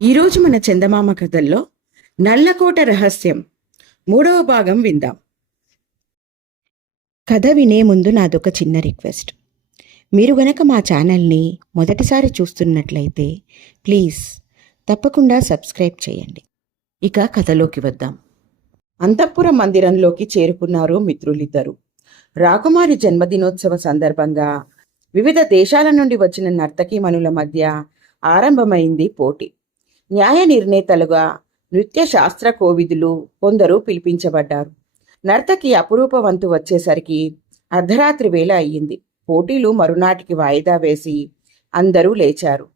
ఈరోజు మన చందమామ కథల్లో నల్లకోట రహస్యం 3వ భాగం విందాం. కథ వినే ముందు నాదొక చిన్న రిక్వెస్ట్. మీరు గనక మా ఛానల్ని మొదటిసారి చూస్తున్నట్లయితే ప్లీజ్ తప్పకుండా సబ్స్క్రైబ్ చేయండి. ఇక కథలోకి వద్దాం. అంతఃపుర మందిరంలోకి చేరుకున్నారు మిత్రులిద్దరు. రాకుమారి జన్మదినోత్సవ సందర్భంగా వివిధ దేశాల నుండి వచ్చిన నర్తకీమణుల మధ్య ఆరంభమైంది పోటీ. న్యాయ నిర్ణేతలుగా నృత్య శాస్త్ర కోవిదులు కొందరు పిలిపించబడ్డారు. నర్తకి అపురూప వంతు వచ్చేసరికి అర్ధరాత్రి వేళ అయ్యింది. పోటీలు మరునాటికి వాయిదా వేసి అందరూ లేచారు.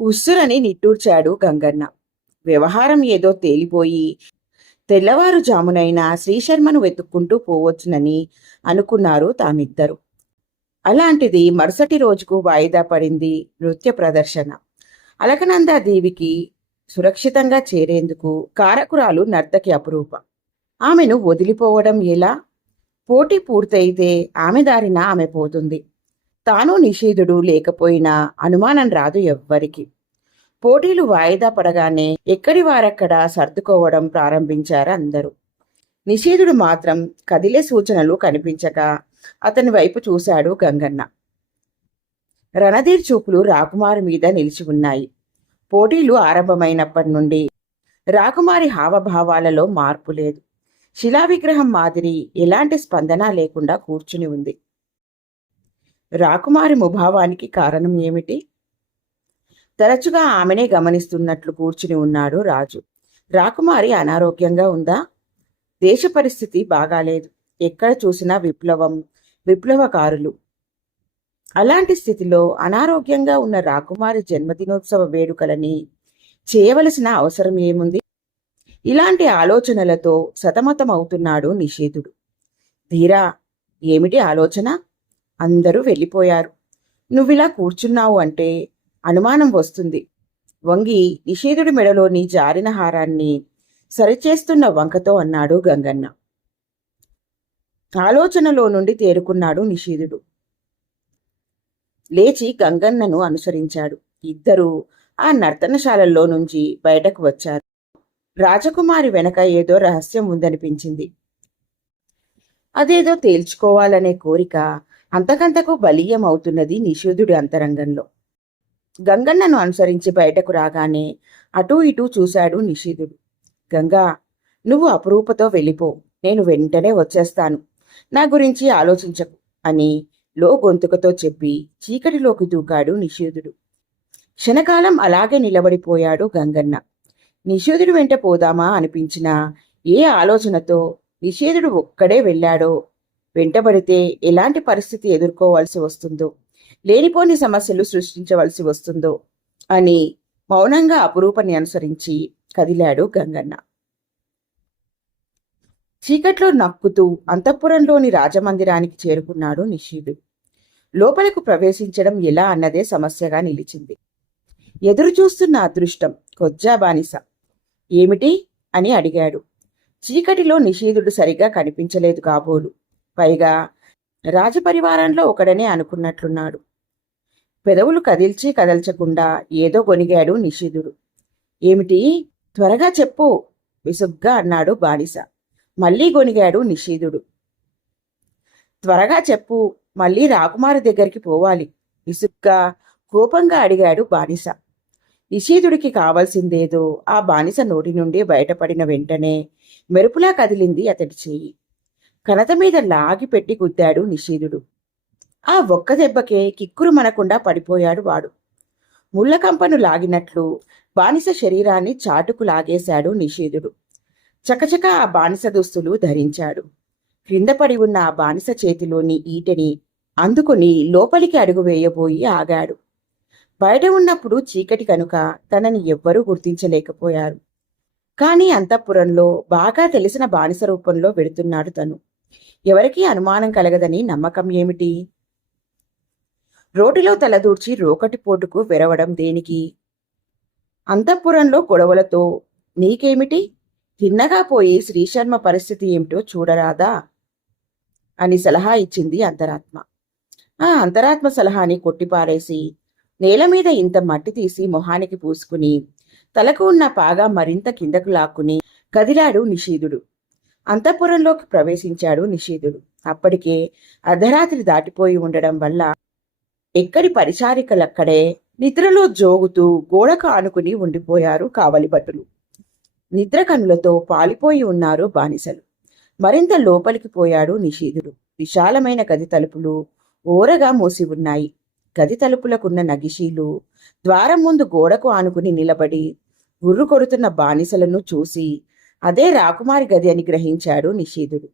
ఉస్సురని నిట్టూర్చాడు గంగన్న. వ్యవహారం ఏదో తేలిపోయి తెల్లవారుజామునైనా శ్రీశర్మను వెతుక్కుంటూ పోవచ్చునని అనుకున్నారు తామిద్దరు. అలాంటిది మరుసటి రోజుకు వాయిదా పడింది నృత్య ప్రదర్శన. అలకనందాదేవికి సురక్షితంగా చేరేందుకు కారకురాలు నర్తకి అపురూప. ఆమెను వదిలిపోవడం ఎలా? పోటీ పూర్తయితే ఆమె దారిన ఆమె పోతుంది. తాను నిషేధుడు లేకపోయినా అనుమానం రాదు ఎవ్వరికి. పోటీలు వాయిదా పడగానే ఎక్కడి వారక్కడ సర్దుకోవడం ప్రారంభించారు అందరూ. నిషేధుడు మాత్రం కదిలే సూచనలు కనిపించక అతని వైపు చూశాడు గంగన్న. రణధీర్ చూపులు రాకుమారి మీద నిలిచి ఉన్నాయి. పోటీలు ఆరంభమైనప్పటి నుండి రాకుమారి హావభావాలలో మార్పు లేదు. శిలావిగ్రహం మాదిరి ఎలాంటి స్పందన లేకుండా కూర్చుని ఉంది. రాకుమారి ముభావానికి కారణం ఏమిటి? తరచుగా ఆమెనే గమనిస్తున్నట్లు కూర్చుని ఉన్నాడు రాజు. రాకుమారి అనారోగ్యంగా ఉందా? దేశ పరిస్థితి బాగాలేదు. ఎక్కడ చూసినా విప్లవకారులు. అలాంటి స్థితిలో అనారోగ్యంగా ఉన్న రాకుమారి జన్మదినోత్సవ వేడుకలని చేయవలసిన అవసరం ఏముంది? ఇలాంటి ఆలోచనలతో సతమతమవుతున్నాడు నిషేధుడు. ధీరా, ఏమిటి ఆలోచన? అందరూ వెళ్ళిపోయారు. నువ్విలా కూర్చున్నావు అంటే అనుమానం వస్తుంది. వంగి నిషేధుడి మెడలోని జారిన హారాన్ని సరిచేస్తున్న వంకతో అన్నాడు గంగన్న. ఆలోచనలో నుండి తేరుకున్నాడు నిషేధుడు. లేచి గంగన్నను అనుసరించాడు. ఇద్దరూ ఆ నర్తనశాలల్లో నుంచి బయటకు వచ్చారు. రాజకుమారి వెనక ఏదో రహస్యం ఉందనిపించింది. అదేదో తేల్చుకోవాలనే కోరిక అంతకంతకు బలీయం అవుతున్నది నిషేధుడి అంతరంగంలో. గంగన్నను అనుసరించి బయటకు రాగానే అటూ ఇటూ చూశాడు నిషేధుడు. గంగా, నువ్వు అపురూపతో వెళ్ళిపో, నేను వెంటనే వచ్చేస్తాను. నా గురించి ఆలోచించకు అని లో గొంతుకతో చెప్పి చీకటిలోకి దూకాడు నిషేధుడు. క్షణకాలం అలాగే నిలబడిపోయాడు గంగన్న. నిషేధుడు వెంట పోదామా అనిపించినా ఏ ఆలోచనతో నిషేధుడు ఒక్కడే వెళ్ళాడో, వెంటబడితే ఎలాంటి పరిస్థితి ఎదుర్కోవాల్సి వస్తుందో, లేనిపోని సమస్యలు సృష్టించవలసి వస్తుందో అని మౌనంగా అపురూపని అనుసరించి కదిలాడు గంగన్న. చీకట్లో నక్కుతూ అంతఃపురంలోని రాజమందిరానికి చేరుకున్నాడు నిషేధుడు. లోపలకు ప్రవేశించడం ఎలా అన్నదే సమస్యగా నిలిచింది. ఎదురు చూస్తున్న అదృష్టం కొజ్జా బానిస. ఏమిటి అని అడిగాడు. చీకటిలో నిషేధుడు సరిగా కనిపించలేదు కాబోలు. పైగా రాజపరివారంలో ఒకడనే అనుకున్నట్లున్నాడు. పెదవులు కదల్చకుండా ఏదో గొనిగాడు నిషేధుడు. ఏమిటి? త్వరగా చెప్పు విసుగ్గా అన్నాడు బానిస. మళ్ళీ గొనిగాడు నిషేధుడు. త్వరగా చెప్పు, మళ్ళీ రాకుమారి దగ్గరికి పోవాలి విసుగ్గా కోపంగా అడిగాడు బానిస. నిషేధుడికి కావాల్సిందేదో ఆ బానిస నోటి నుండి బయటపడిన వెంటనే మెరుపులా కదిలింది అతడి చేయి. కనత మీద లాగి పెట్టి గుద్దాడు నిషేధుడు. ఆ ఒక్క దెబ్బకే కిక్కురు మనకుండా పడిపోయాడు వాడు. ముళ్ళకంపను లాగినట్లు బానిస శరీరాన్ని చాటుకు లాగేశాడు నిషేధుడు. చకచక ఆ బానిస దుస్తులు ధరించాడు. క్రింద పడి ఉన్న ఆ బానిస చేతిలోని ఈటెని అందుకుని లోపలికి అడుగు వేయబోయి ఆగాడు. బయట ఉన్నప్పుడు చీకటి కనుక తనని ఎవ్వరూ గుర్తించలేకపోయారు. కాని అంతఃపురంలో బాగా తెలిసిన బానిస రూపంలో వెడుతున్నాడు తను. ఎవరికీ అనుమానం కలగదని నమ్మకం ఏమిటి? రోటిలో తలదూర్చి రోకటిపోటుకు వెరవడం దేనికి? అంతఃపురంలో గొడవలతో నీకేమిటి? తిన్నగా పోయి శ్రీశర్మ పరిస్థితి ఏమిటో చూడరాదా అని సలహా ఇచ్చింది అంతరాత్మ. ఆ అంతరాత్మ సలహాని కొట్టిపారేసి నేల మీద ఇంత మట్టి తీసి మొహానికి పూసుకుని తలకు ఉన్న పాగా మరింత కిందకు లాక్కుని కదిలాడు నిషీధుడు. అంతఃపురంలోకి ప్రవేశించాడు నిషీధుడు. అప్పటికే అర్ధరాత్రి దాటిపోయి ఉండడం వల్ల ఎక్కడి పరిచారికలక్కడే నిద్రలో జోగుతూ గోడకు ఆనుకుని ఉండిపోయారు కావలిభటులు. నిద్ర కనులతో పాలిపోయి ఉన్నారు బానిసలు. మరింత లోపలికి పోయాడు నిషీధుడు. విశాలమైన గది తలుపులు ఓరగా మూసి ఉన్నాయి. గది తలుపులకున్న నగిషీలు ద్వారం ముందు గోడకు ఆనుకుని నిలబడి గుర్రు కొడుతున్న బానిసలను చూసి అదే రాకుమారి గది అని గ్రహించాడు నిషీధుడు.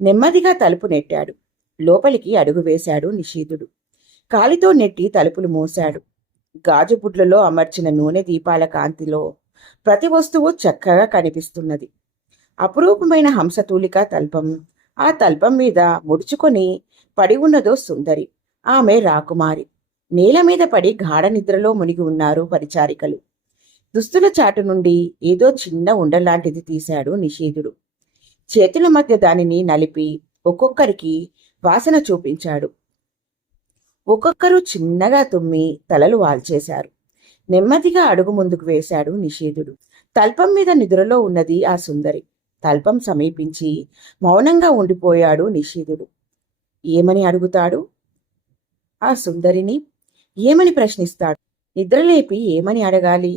నెమ్మదిగా తలుపు నెట్టాడు. లోపలికి అడుగు వేశాడు నిషీధుడు. కాలితో నెట్టి తలుపులు మూశాడు. గాజుబుడ్లలో అమర్చిన నూనె దీపాల కాంతిలో ప్రతి వస్తువు చక్కగా కనిపిస్తున్నది. అపురూపమైన హంసతూలిక తల్పం. ఆ తల్పం మీద ముడుచుకొని పడి ఉన్నదో సుందరి. ఆమె రాకుమారి. నేల మీద పడి గాఢ నిద్రలో మునిగి ఉన్నారు పరిచారికలు. దుస్తుల చాటు నుండి ఏదో చిన్న ఉండలాంటిది తీశాడు నిషీధుడు. చేతుల మధ్య దానిని నలిపి ఒక్కొక్కరికి వాసన చూపించాడు. ఒక్కొక్కరు చిన్నగా తుమ్మి తలలు వాల్చేశారు. నెమ్మదిగా అడుగు ముందుకు వేశాడు నిషీధుడు. తల్పం మీద నిద్రలో ఉన్నది ఆ సుందరి. తల్పం సమీపించి మౌనంగా ఉండిపోయాడు నిషీధుడు. ఏమని అడుగుతాడు ఆ సుందరిని? ఏమని ప్రశ్నిస్తాడు? నిద్రలేపి ఏమని అడగాలి?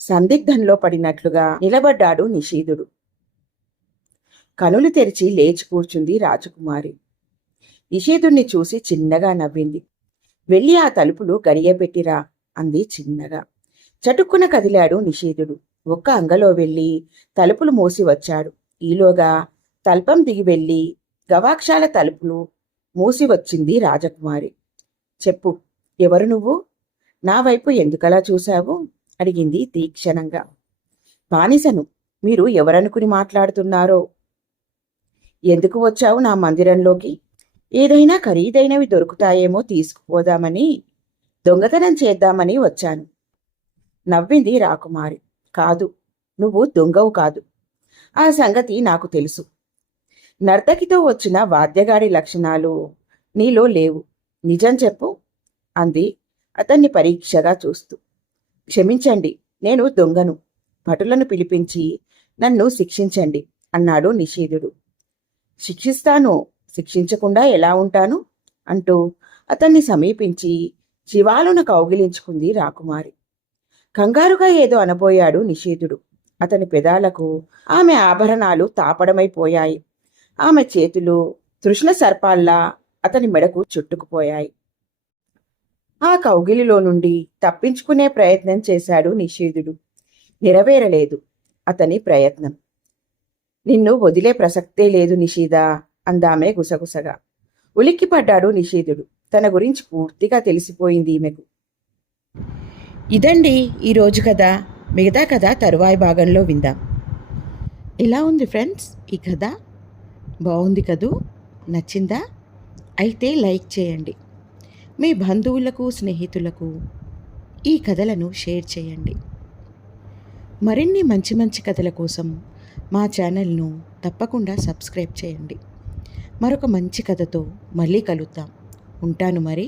సందిగ్ధంలో పడినట్లుగా నిలబడ్డాడు నిషీధుడు. కనులు తెరిచి లేచి కూర్చుంది రాజకుమారి. నిషీధుణ్ణి చూసి చిన్నగా నవ్వింది. వెళ్ళి ఆ తలుపులు గడియబెట్టిరా అంది చిన్నగా. చటుక్కున కదిలాడు నిషీధుడు. ఒక్క అంగలో వెళ్ళి తలుపులు మూసి వచ్చాడు. ఈలోగా తల్పం దిగి వెళ్ళి గవాక్షాల తలుపులు మూసి వచ్చింది రాజకుమారి. చెప్పు, ఎవరు నువ్వు? నా వైపు ఎందుకలా చూశావు? అడిగింది తీక్షణంగా. బానిసను. మీరు ఎవరనుకుని మాట్లాడుతున్నారో? ఎందుకు వచ్చావు నా మందిరంలోకి? ఏదైనా ఖరీదైనవి దొరుకుతాయేమో తీసుకుపోదామని, దొంగతనం చేద్దామని వచ్చాను. నవ్వింది రాకుమారి. కాదు, నువ్వు దొంగవు కాదు. ఆ సంగతి నాకు తెలుసు. నర్తకితో వచ్చిన వాద్యగాడి లక్షణాలు నీలో లేవు. నిజం చెప్పు అంది అతన్ని పరీక్షగా చూస్తూ. క్షమించండి, నేను దొంగను. భటులను పిలిపించి నన్ను శిక్షించండి అన్నాడు నిషీధుడు. శిక్షిస్తాను, శిక్షించకుండా ఎలా ఉంటాను అంటూ అతన్ని సమీపించి శివాలును కౌగిలించుకుంది రాకుమారి. కంగారుగా ఏదో అనబోయాడు నిషీధుడు. అతని పెదాలకు ఆమె ఆభరణాలు తాపడమైపోయాయి. ఆమె చేతులు తృష్ణ సర్పాల్లా అతని మెడకు చుట్టుకుపోయాయి. ఆ కౌగిలిలో నుండి తప్పించుకునే ప్రయత్నం చేశాడు నిషీధుడు. నెరవేరలేదు అతని ప్రయత్నం. నిన్ను వదిలే ప్రసక్తే లేదు నిషీదా అందామె గుసగుసగా. ఉలిక్కిపడ్డాడు నిషీధుడు. తన గురించి పూర్తిగా తెలిసిపోయింది ఈమెకు. ఇదండి ఈరోజు కథ. మిగతా కథ తరువాయి భాగంలో విందాం. ఎలా ఉంది ఫ్రెండ్స్ ఈ కథ? బాగుంది కదూ? నచ్చిందా? అయితే లైక్ చేయండి. మీ బంధువులకు, స్నేహితులకు ఈ కథలను షేర్ చేయండి. మరిన్ని మంచి మంచి కథల కోసం మా ఛానల్ను తప్పకుండా సబ్స్క్రైబ్ చేయండి. మరొక మంచి కథతో మళ్ళీ కలుద్దాం. ఉంటాను మరి.